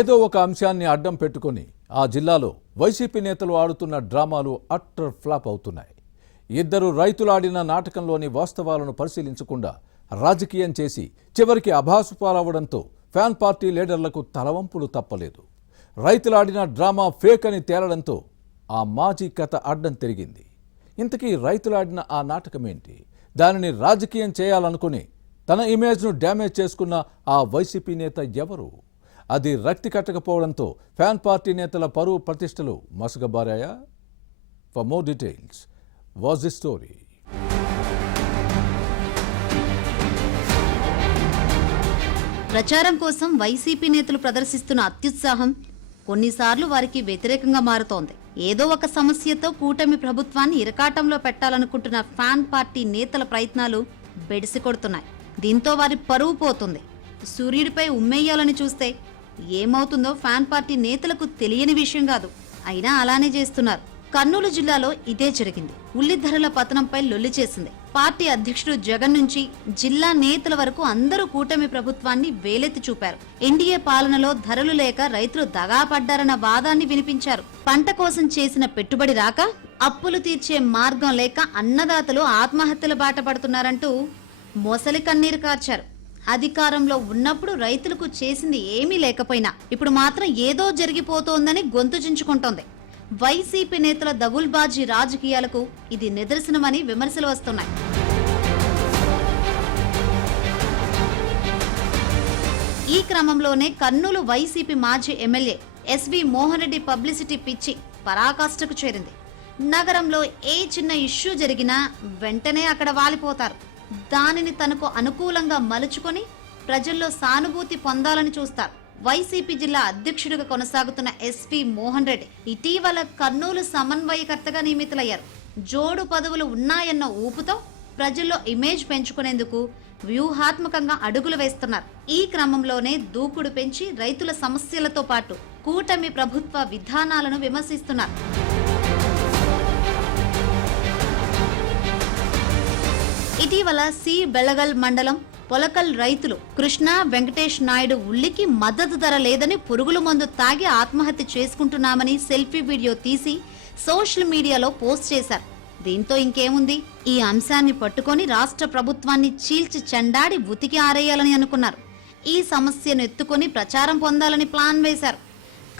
ఏదో ఒక అంశాన్ని అడ్డం పెట్టుకొని ఆ జిల్లాలో వైసీపీ నేతలు ఆడుతున్న డ్రామాలు అట్టర్ ఫ్లాప్ అవుతున్నాయి. ఇద్దరు రైతులు ఆడిన నాటకంలోని వాస్తవాలను పరిశీలించకుండా రాజకీయం చేసి చివరికి అభాసుపాలవడంతో ఫ్యాన్ పార్టీ లీడర్లకు తలవంపులు తప్పలేదు. రైతులాడిన డ్రామా ఫేక్ అని తేలడంతో ఆ మాజీ కథ అడ్డం తిరిగింది. ఇంతకీ రైతులాడిన ఆ నాటకమేంటి? దానిని రాజకీయం చేయాలనుకుని తన ఇమేజ్ను డ్యామేజ్ చేసుకున్న ఆ వైసీపీ నేత ఎవరు? అది రక్తి కట్టకపోవడంతో ఫ్యాన్ పార్టీ నేతల పరువు ప్రతిష్టలు మసకబారాయా? For more details watch the story. ప్రచారం కోసం వైసీపీ నేతలు ప్రదర్శిస్తున్న అత్యుత్సాహం కొన్నిసార్లు వారికి వ్యతిరేకంగా మారుతోంది. ఏదో ఒక సమస్యతో కూటమి ప్రభుత్వాన్ని ఇరకాటంలో పెట్టాలనుకుంటున్న ఫ్యాన్ పార్టీ నేతల ప్రయత్నాలు బెడిసి కొడుతున్నాయి. దీంతో వారి పరువు పోతుంది. సూర్యుడిపై ఉమ్మేయాలని చూస్తే ఏమవుతుందో ఫ్యాన్ పార్టీ నేతలకు తెలియని విషయం కాదు. అయినా అలానే చేస్తున్నారు. కర్నూలు జిల్లాలో ఇదే జరిగింది. ఉల్లి ధరల పతనంపై లొల్లి చేసింది. పార్టీ అధ్యక్షుడు జగన్ నుంచి జిల్లా నేతల వరకు అందరూ కూటమి ప్రభుత్వాన్ని వేలెత్తి చూపారు. ఎన్డీఏ పాలనలో ధరలు లేక రైతులు దగాపడ్డారన్న వాదాన్ని వినిపించారు. పంట కోసం చేసిన పెట్టుబడి రాక, అప్పులు తీర్చే మార్గం లేక అన్నదాతలు ఆత్మహత్యల బాట పడుతున్నారంటూ మొసలి కన్నీరు కార్చారు. అధికారంలో ఉన్నప్పుడు రైతులకు చేసింది ఏమీ లేకపోయినా ఇప్పుడు మాత్రం ఏదో జరిగిపోతోందని గొంతు చించుకుంటోంది. వైసీపీ నేతల దగుల్బాజీ రాజకీయాలకు ఇది నిదర్శనమని విమర్శలు వస్తున్నాయి. ఈ క్రమంలోనే కర్నూలు వైసీపీ మాజీ MLA S V Mohan Reddy publicity పిచ్చి పరాకాష్ఠకు చేరింది. నగరంలో ఏ చిన్న ఇష్యూ జరిగినా వెంటనే అక్కడ వాలిపోతారు. దానిని తనకు అనుకూలంగా మలుచుకొని ప్రజల్లో సానుభూతి పొందాలని చూస్తారు. వైసీపీ జిల్లా అధ్యక్షుడిగా కొనసాగుతున్న ఎస్వి మోహన్ రెడ్డి ఇటీవల కర్నూలు సమన్వయకర్తగా నియమితులయ్యారు. జోడు పదవులు ఉన్నాయన్న ఊపుతో ప్రజల్లో ఇమేజ్ పెంచుకునేందుకు వ్యూహాత్మకంగా అడుగులు వేస్తున్నారు. ఈ క్రమంలోనే దూకుడు పెంచి రైతుల సమస్యలతో పాటు కూటమి ప్రభుత్వ విధానాలను విమర్శిస్తున్నారు. ఇటీవల సి బెళగల్ మండలం పొలకల్ రైతులు కృష్ణ వెంకటేష్ నాయుడు ఉల్లికి మద్దతు ధర లేదని పురుగుల మందు తాగి ఆత్మహత్య చేసుకుంటున్నామని సెల్ఫీ వీడియో తీసి సోషల్ మీడియాలో పోస్ట్ చేశారు. దీంతో ఇంకేముంది, ఈ అంశాన్ని పట్టుకొని రాష్ట్ర ప్రభుత్వాన్ని చీల్చి చెండాడి ఉతికి ఆరేయాలని అనుకున్నారు. ఈ సమస్యను ఎత్తుకొని ప్రచారం పొందాలని ప్లాన్ వేశారు.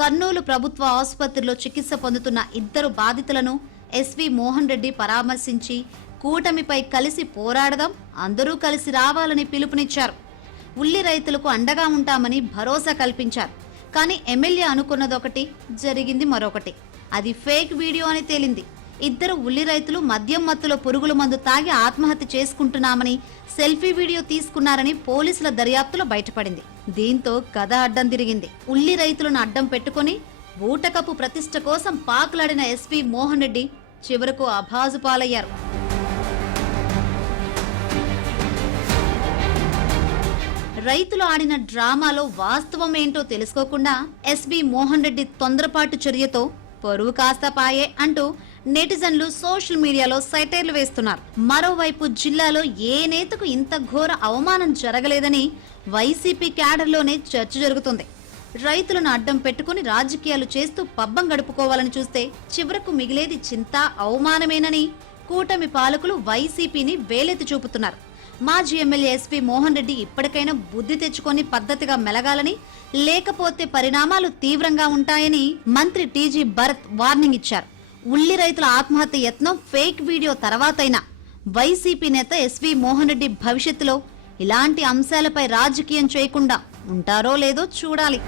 కర్నూలు ప్రభుత్వ ఆసుపత్రిలో చికిత్స పొందుతున్న ఇద్దరు బాధితులను ఎస్వి మోహన్ రెడ్డి పరామర్శించి కూటమిపై కలిసి పోరాడదాం, అందరూ కలిసి రావాలని పిలుపునిచ్చారు. ఉల్లి రైతులకు అండగా ఉంటామని భరోసా కల్పించారు. కానీ ఎమ్మెల్యే అనుకున్నదొకటి, జరిగింది మరొకటి. అది ఫేక్ వీడియో అని తేలింది. ఇద్దరు ఉల్లి రైతులు మద్యం మత్తులో పురుగుల మందు తాగి ఆత్మహత్య చేసుకుంటున్నామని సెల్ఫీ వీడియో తీసుకున్నారని పోలీసుల దర్యాప్తులో బయటపడింది. దీంతో కథ అడ్డం తిరిగింది. ఉల్లి రైతులను అడ్డం పెట్టుకుని ఊటకపు ప్రతిష్ట కోసం పాకులాడిన ఎస్వి మోహన్ రెడ్డి చివరకు అభాజు పాలయ్యారు. రైతులు ఆడిన డ్రామాలో వాస్తవం ఏంటో తెలుసుకోకుండా ఎస్వి మోహన్ రెడ్డి తొందరపాటు చర్యతో పరువు కాస్త పాయే అంటూ నెటిజన్లు సోషల్ మీడియాలో సైటైర్లు వేస్తున్నారు. మరోవైపు జిల్లాలో ఏ నేతకు ఇంత ఘోర అవమానం జరగలేదని వైసీపీ క్యాడర్లోనే చర్చ జరుగుతుంది. రైతులను అడ్డం పెట్టుకుని రాజకీయాలు చేస్తూ పబ్బం గడుపుకోవాలని చూస్తే చివరకు మిగిలేది చింత, అవమానమేనని కూటమి పాలకులు వైసీపీని వేలెత్తి చూపుతున్నారు. మాజీ ఎమ్మెల్యే ఎస్వి మోహన్ రెడ్డి ఇప్పటికైనా బుద్ధి తెచ్చుకొని పద్ధతిగా మెలగాలని, లేకపోతే పరిణామాలు తీవ్రంగా ఉంటాయని మంత్రి టీజీ భరత్ వార్నింగ్ ఇచ్చారు. ఉల్లి రైతుల ఆత్మహత్య యత్నం ఫేక్ వీడియో తర్వాతైనా వైసీపీ నేత ఎస్వి మోహన్ రెడ్డి భవిష్యత్తులో ఇలాంటి అంశాలపై రాజకీయం చేయకుండా ఉంటారో లేదో చూడాలి.